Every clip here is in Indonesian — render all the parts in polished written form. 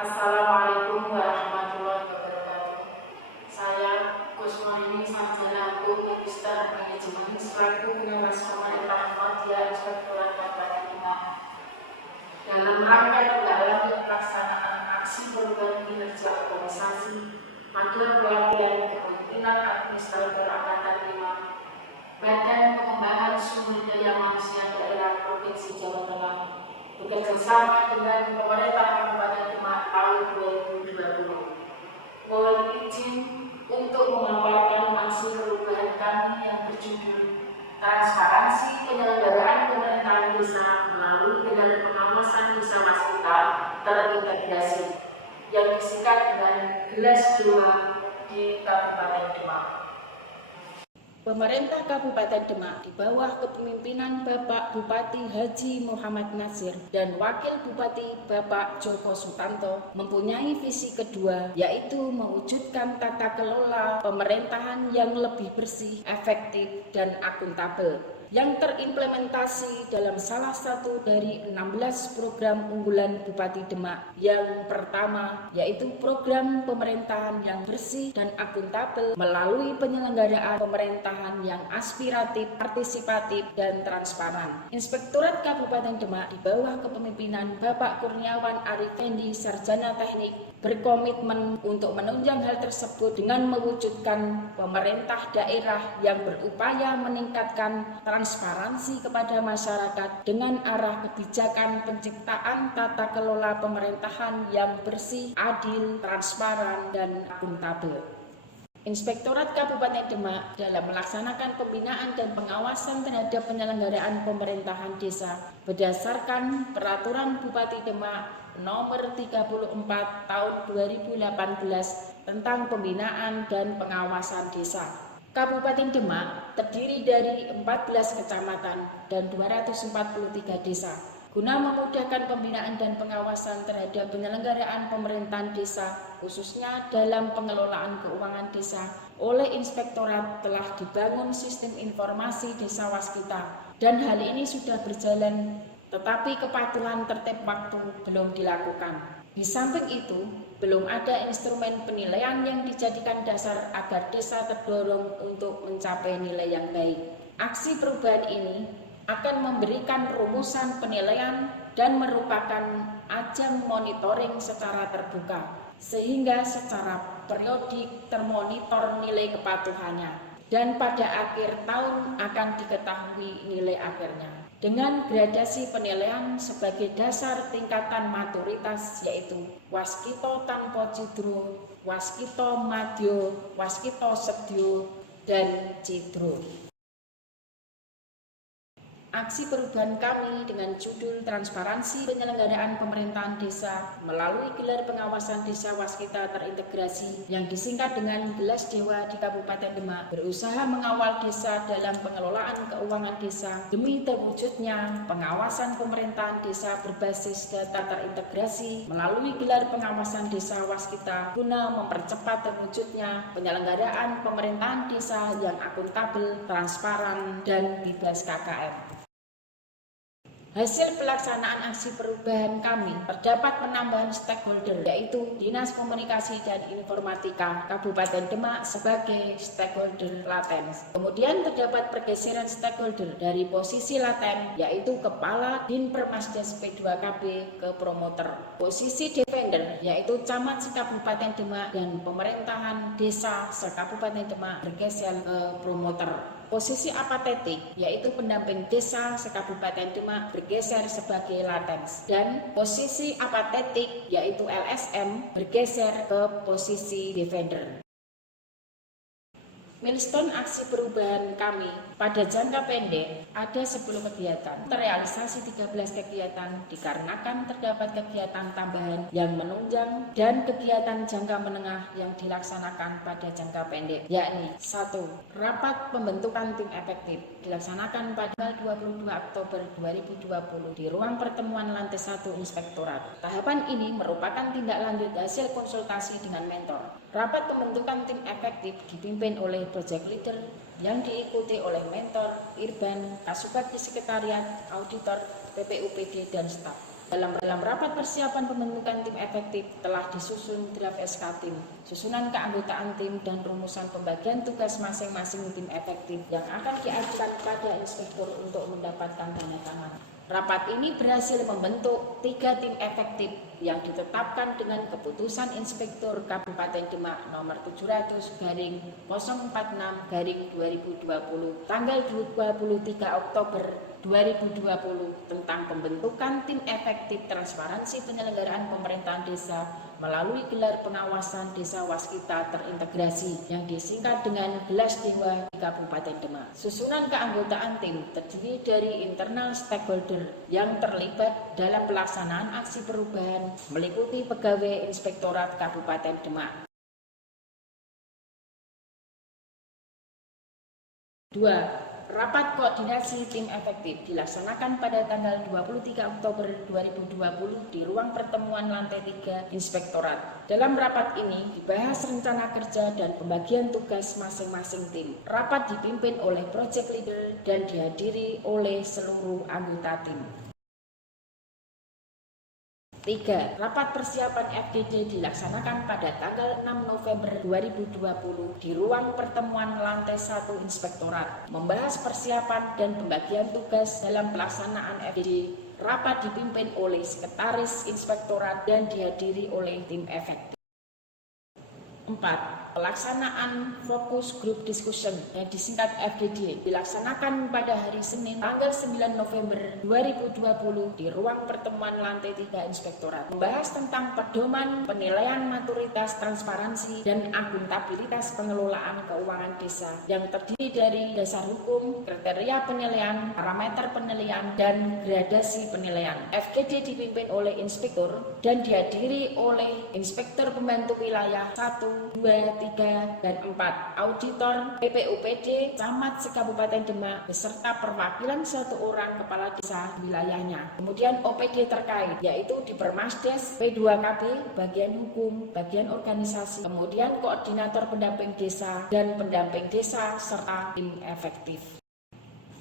Assalamualaikum warahmatullahi wabarakatuh. Saya Kusmoini Sarjana Hukum Magister Manajemen selaku pengawas pemerintahan Media Inspektorat Kabupaten Demak. Dalam rangka mendalami pelaksanaan aksi perubahan kinerja organisasi pada pelatihan kepemimpinan administrator Angkatan 5, Badan Pengembangan Sumber Daya Manusia Daerah Provinsi Jawa Tengah bekerjasama dengan pemerintah Kabupaten Demak tahun 2020. Mohon izin untuk memaparkan aksi perubahan kami yang berjudul Transparansi Penyelenggaraan Pemerintahan Desa melalui Badan Pengawasan Desa Waskita Terintegrasi yang disingkat dengan Gelas 2 di Kabupaten Demak. Pemerintah Kabupaten Demak di bawah kepemimpinan Bapak Bupati Haji Muhammad Nasir dan Wakil Bupati Bapak Joko Sutanto mempunyai visi kedua, yaitu mewujudkan tata kelola pemerintahan yang lebih bersih, efektif, dan akuntabel, yang terimplementasi dalam salah satu dari 16 program unggulan Bupati Demak. Yang pertama yaitu program pemerintahan yang bersih dan akuntabel melalui penyelenggaraan pemerintahan yang aspiratif, partisipatif, dan transparan. Inspektorat Kabupaten Demak di bawah kepemimpinan Bapak Kurniawan Arifendi, Sarjana Teknik, berkomitmen untuk menunjang hal tersebut dengan mewujudkan pemerintah daerah yang berupaya meningkatkan transparansi kepada masyarakat dengan arah kebijakan penciptaan tata kelola pemerintahan yang bersih, adil, transparan, dan akuntabel. Inspektorat Kabupaten Demak dalam melaksanakan pembinaan dan pengawasan terhadap penyelenggaraan pemerintahan desa berdasarkan Peraturan Bupati Demak Nomor 34 Tahun 2018 tentang pembinaan dan pengawasan desa. Kabupaten Demak terdiri dari 14 kecamatan dan 243 desa. Guna memudahkan pembinaan dan pengawasan terhadap penyelenggaraan pemerintahan desa, khususnya dalam pengelolaan keuangan desa, oleh Inspektorat telah dibangun sistem informasi Desa Waskita, dan hal ini sudah berjalan, tetapi kepatuhan tertib waktu belum dilakukan. Di samping itu, belum ada instrumen penilaian yang dijadikan dasar agar desa terdorong untuk mencapai nilai yang baik. Aksi perubahan ini akan memberikan rumusan penilaian dan merupakan ajang monitoring secara terbuka, sehingga secara periodik termonitor nilai kepatuhannya, dan pada akhir tahun akan diketahui nilai akhirnya. Dengan gradasi penilaian sebagai dasar tingkatan maturitas, yaitu Waskita Tanpa Cidro, Waskita Madya, Waskita Sedya, dan Cidro. Aksi perubahan kami dengan judul Transparansi Penyelenggaraan Pemerintahan Desa melalui gelar pengawasan Desa Waskita Terintegrasi yang disingkat dengan Gelas Dewa di Kabupaten Demak berusaha mengawal desa dalam pengelolaan keuangan desa demi terwujudnya pengawasan pemerintahan desa berbasis data terintegrasi melalui gelar pengawasan Desa Waskita guna mempercepat terwujudnya penyelenggaraan pemerintahan desa yang akuntabel, transparan, dan bebas KKN. Hasil pelaksanaan aksi perubahan kami terdapat penambahan stakeholder, yaitu Dinas Komunikasi dan Informatika Kabupaten Demak sebagai stakeholder laten. Kemudian terdapat pergeseran stakeholder dari posisi laten, yaitu Kepala Dinpermasdes P2KB ke promoter. Posisi defender, yaitu Camat Sekabupaten Demak dan Pemerintahan Desa Sekabupaten Demak bergeser ke promoter. Posisi apatetik, yaitu pendamping desa sekabupaten Demak bergeser sebagai latens, dan posisi apatetik, yaitu LSM, bergeser ke posisi defender. Milestone aksi perubahan kami pada jangka pendek ada 10 kegiatan, terrealisasi 13 kegiatan dikarenakan terdapat kegiatan tambahan yang menunjang dan kegiatan jangka menengah yang dilaksanakan pada jangka pendek, yakni 1. Rapat pembentukan tim efektif dilaksanakan pada 22 Oktober 2020 di ruang pertemuan lantai 1 Inspektorat. Tahapan ini merupakan tindak lanjut hasil konsultasi dengan mentor. Rapat pembentukan tim efektif dipimpin oleh project leader yang diikuti oleh mentor, irban, kasubag di sekretariat, auditor, PPUPD, dan staf. Dalam rapat persiapan pembentukan tim efektif telah disusun draft SK tim, susunan keanggotaan tim, dan rumusan pembagian tugas masing-masing tim efektif yang akan diajukan pada inspektur untuk mendapatkan tanda tangan. Rapat ini berhasil membentuk 3 tim efektif yang ditetapkan dengan keputusan Inspektur Kabupaten Demak nomor 700/046/2020 tanggal 23 Oktober 2020 tentang pembentukan tim efektif transparansi penyelenggaraan pemerintahan desa melalui gelar pengawasan desa waskita terintegrasi yang disingkat dengan GELASDEWA di Kabupaten Demak. Susunan keanggotaan tim terdiri dari internal stakeholder yang terlibat dalam pelaksanaan aksi perubahan meliputi pegawai Inspektorat Kabupaten Demak. 2. Rapat koordinasi tim efektif dilaksanakan pada tanggal 23 Oktober 2020 di ruang pertemuan lantai 3 Inspektorat. Dalam rapat ini dibahas rencana kerja dan pembagian tugas masing-masing tim. Rapat dipimpin oleh project leader dan dihadiri oleh seluruh anggota tim. 3. Rapat persiapan FGD dilaksanakan pada tanggal 6 November 2020 di ruang pertemuan lantai 1 Inspektorat. Membahas persiapan dan pembagian tugas dalam pelaksanaan FGD. Rapat dipimpin oleh Sekretaris Inspektorat dan dihadiri oleh tim efektif. 4. Pelaksanaan fokus group discussion yang disingkat FGD dilaksanakan pada hari Senin tanggal 9 November 2020 di ruang pertemuan lantai 3 Inspektorat. Membahas tentang pedoman penilaian maturitas transparansi dan akuntabilitas pengelolaan keuangan desa yang terdiri dari dasar hukum, kriteria penilaian, parameter penilaian, dan gradasi penilaian. FGD dipimpin oleh inspektur dan dihadiri oleh inspektur pembantu wilayah 1, 2, 3, dan 4, auditor, PPUPD, camat se-Kabupaten Demak, beserta perwakilan 1 orang kepala desa wilayahnya. Kemudian OPD terkait, yaitu di Permasdes, P2KB, bagian hukum, bagian organisasi, kemudian koordinator pendamping desa, dan pendamping desa, serta tim efektif.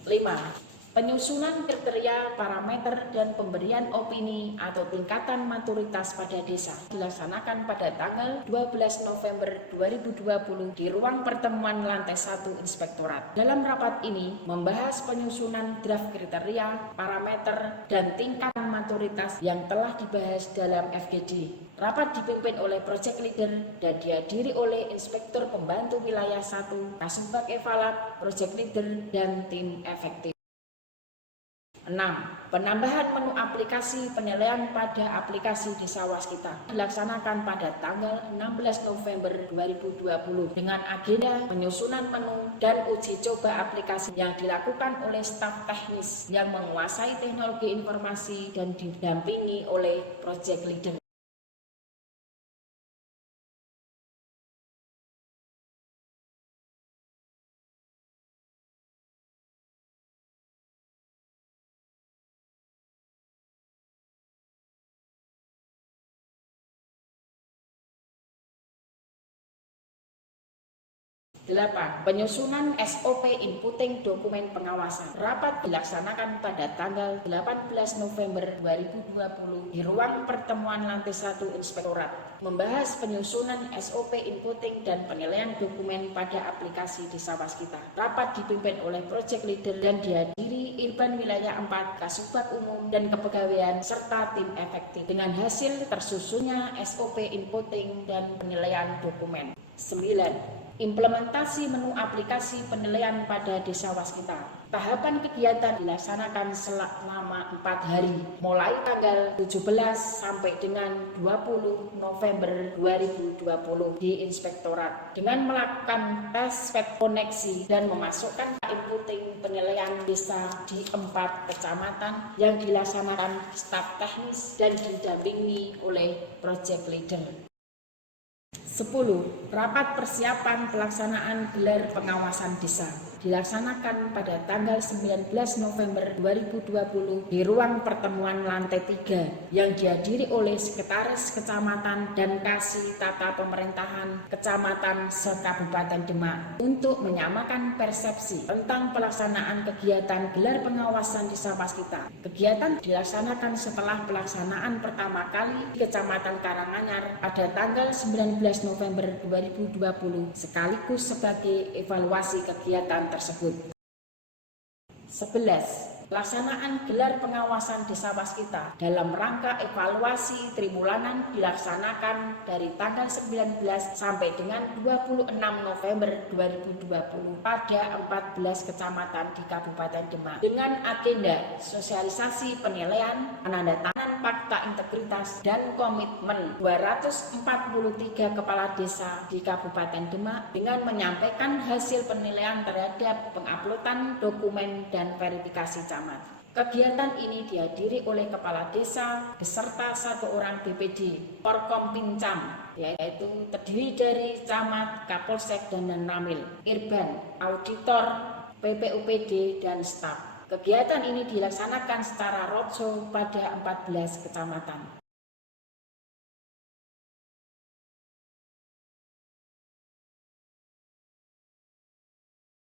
5. Penyusunan kriteria, parameter, dan pemberian opini atau tingkatan maturitas pada desa dilaksanakan pada tanggal 12 November 2020 di ruang pertemuan lantai 1 Inspektorat. Dalam rapat ini membahas penyusunan draft kriteria, parameter, dan tingkatan maturitas yang telah dibahas dalam FGD. Rapat dipimpin oleh project leader dan dihadiri oleh Inspektur Pembantu Wilayah 1, Kasubag Evalab, project leader, dan tim efektif. 6. Penambahan menu aplikasi penilaian pada aplikasi Desa Waskita dilaksanakan pada tanggal 16 November 2020 dengan agenda penyusunan menu dan uji coba aplikasi yang dilakukan oleh staf teknis yang menguasai teknologi informasi dan didampingi oleh project leader. 8. Penyusunan SOP inputting dokumen pengawasan. Rapat dilaksanakan pada tanggal 18 November 2020 di ruang pertemuan lantai 1 Inspektorat. Membahas penyusunan SOP inputting dan penilaian dokumen pada aplikasi Desa Waskita. Rapat dipimpin oleh project leader dan dihadiri Irban Wilayah 4, Kasubag Umum, dan Kepegawaian, serta tim efektif. Dengan hasil tersusunnya SOP inputting dan penilaian dokumen. 9. Implementasi menu aplikasi penilaian pada Desa Waskita. Tahapan kegiatan dilaksanakan selama 4 hari, mulai tanggal 17 sampai dengan 20 November 2020 di Inspektorat, dengan melakukan tes web koneksi dan memasukkan inputting penilaian desa di 4 kecamatan yang dilaksanakan staf teknis dan didampingi oleh project leader. 10. Rapat persiapan pelaksanaan gelar pengawasan desa. dilaksanakan pada tanggal 19 November 2020 di ruang pertemuan lantai 3 yang dihadiri oleh Sekretaris Kecamatan dan Kasih Tata Pemerintahan Kecamatan se-Kabupaten Demak untuk menyamakan persepsi tentang pelaksanaan kegiatan gelar pengawasan Desa Waskita. Kegiatan dilaksanakan setelah pelaksanaan pertama kali di Kecamatan Karanganyar pada tanggal 19 November 2020 sekaligus sebagai evaluasi kegiatan tersebut. 11. Pelaksanaan gelar pengawasan Desa Waskita dalam rangka evaluasi triwulan dilaksanakan dari tanggal 19 sampai dengan 26 November 2020 pada 14 kecamatan di Kabupaten Demak dengan agenda sosialisasi penilaian, penandatanganan fakta integritas dan komitmen 243 kepala desa di Kabupaten Demak dengan menyampaikan hasil penilaian terhadap penguploadan dokumen dan verifikasi camat. Kegiatan ini dihadiri oleh kepala desa beserta 1 orang BPD Porkom-Pincam, yaitu terdiri dari camat, kapolsek, dan ramil, irban, auditor, PPUPD, dan staf. Kegiatan ini dilaksanakan secara roadshow pada 14 kecamatan.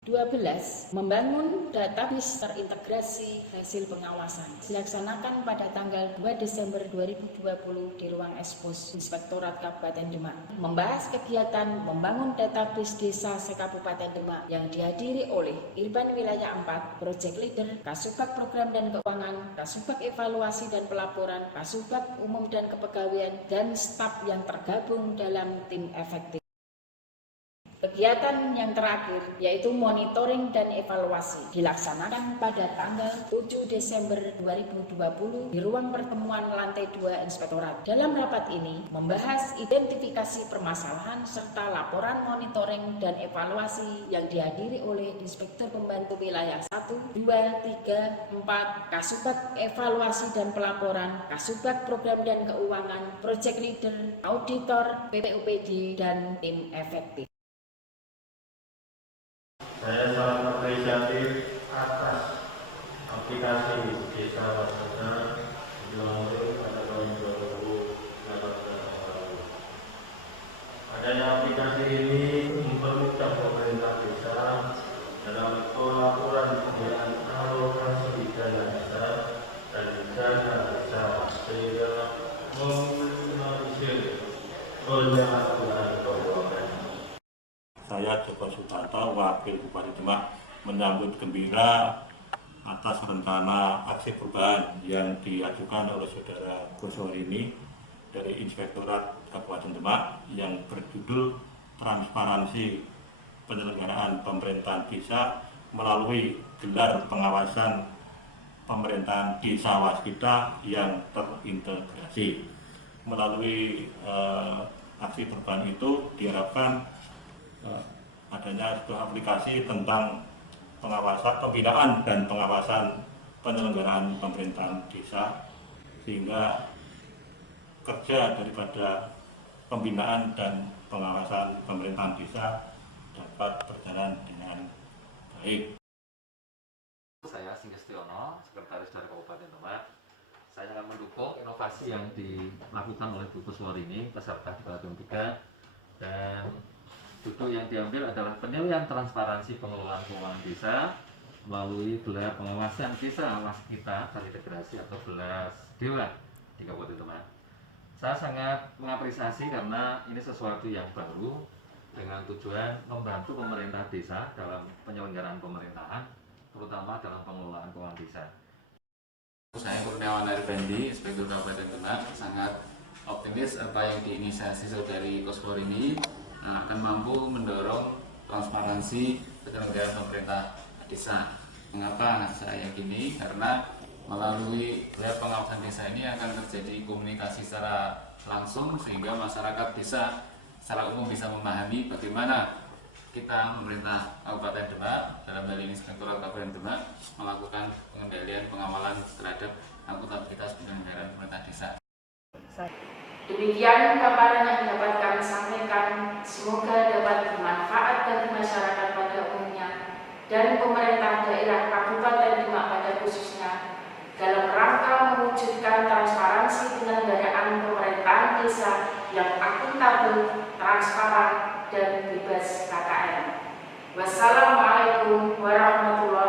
12. Membangun database terintegrasi hasil pengawasan dilaksanakan pada tanggal 2 Desember 2020 di ruang Expos Inspektorat Kabupaten Demak. Membahas kegiatan membangun database desa se-Kabupaten Demak yang dihadiri oleh Irban Wilayah 4, Project Leader, Kasubag Program dan Keuangan, Kasubag Evaluasi dan Pelaporan, Kasubag Umum dan Kepegawaian, dan staf yang tergabung dalam tim efektif. Kegiatan yang terakhir yaitu monitoring dan evaluasi dilaksanakan pada tanggal 7 Desember 2020 di ruang pertemuan lantai 2 Inspektorat. Dalam rapat ini membahas identifikasi permasalahan serta laporan monitoring dan evaluasi yang dihadiri oleh Inspektur Pembantu Wilayah 1, 2, 3, 4, Kasubag Evaluasi dan Pelaporan, Kasubag Program dan Keuangan, Project Leader, Auditor, PPUPD, dan tim efektif. Saya sangat apresiatif atas aplikasi Desa Waskita diluncurkan pada tahun 2018 lalu. Adanya aplikasi ini mempermudah pemerintah desa dalam pelaporan penggunaan alokasi dana desa dan dana desa sehingga meminimalisir penyalahgunaan keuangan. Saya Joko Sutanto, Wakil Bupati Demak, menyambut gembira atas rencana aksi perubahan yang diajukan oleh Saudara Goswarini dari Inspektorat Kabupaten Demak yang berjudul Transparansi Penyelenggaraan Pemerintahan Desa melalui gelar pengawasan pemerintahan Desa Waskita yang terintegrasi. Melalui aksi perubahan itu diharapkan adanya sebuah aplikasi tentang pengawasan, pembinaan dan pengawasan penyelenggaraan pemerintahan desa sehingga kerja daripada pembinaan dan pengawasan pemerintahan desa dapat berjalan dengan baik. Saya Singgestiono, Sekretaris dari Kabupaten Demak. Saya akan mendukung inovasi yang dilakukan oleh Bu Goswarini peserta Debatun 3 dan duduk yang diambil adalah penilaian transparansi pengelolaan keuangan desa melalui gelar pengawasan Desa Waskita terintegrasi atau gelar Dewa di Kabupaten Demak. Saya sangat mengapresiasi karena ini sesuatu yang baru dengan tujuan membantu pemerintah desa dalam penyelenggaraan pemerintahan, terutama dalam pengelolaan keuangan desa. Saya Kurniawan Arifendi, Inspektur Kabupaten Demak, sangat optimis apa yang diinisiasi Saudari Goswarini akan mampu mendorong transparansi penyelenggaraan pemerintah desa. Mengapa saya yakini? Karena melalui gelar pengawasan desa ini akan terjadi komunikasi secara langsung sehingga masyarakat desa secara umum bisa memahami bagaimana kita pemerintah Kabupaten Demak dalam hal ini Inspektorat Kabupaten Demak melakukan pengendalian pengawalan terhadap akuntabilitas penyelenggaraan pemerintah desa. Demikian paparan yang dapat kami sampaikan, semoga dapat bermanfaat bagi masyarakat pada umumnya. dan pemerintah daerah Kabupaten Demak pada khususnya dalam rangka mewujudkan transparansi penyelenggaraan pemerintahan desa yang akuntabel, transparan, dan bebas KKN. Wassalamualaikum warahmatullahi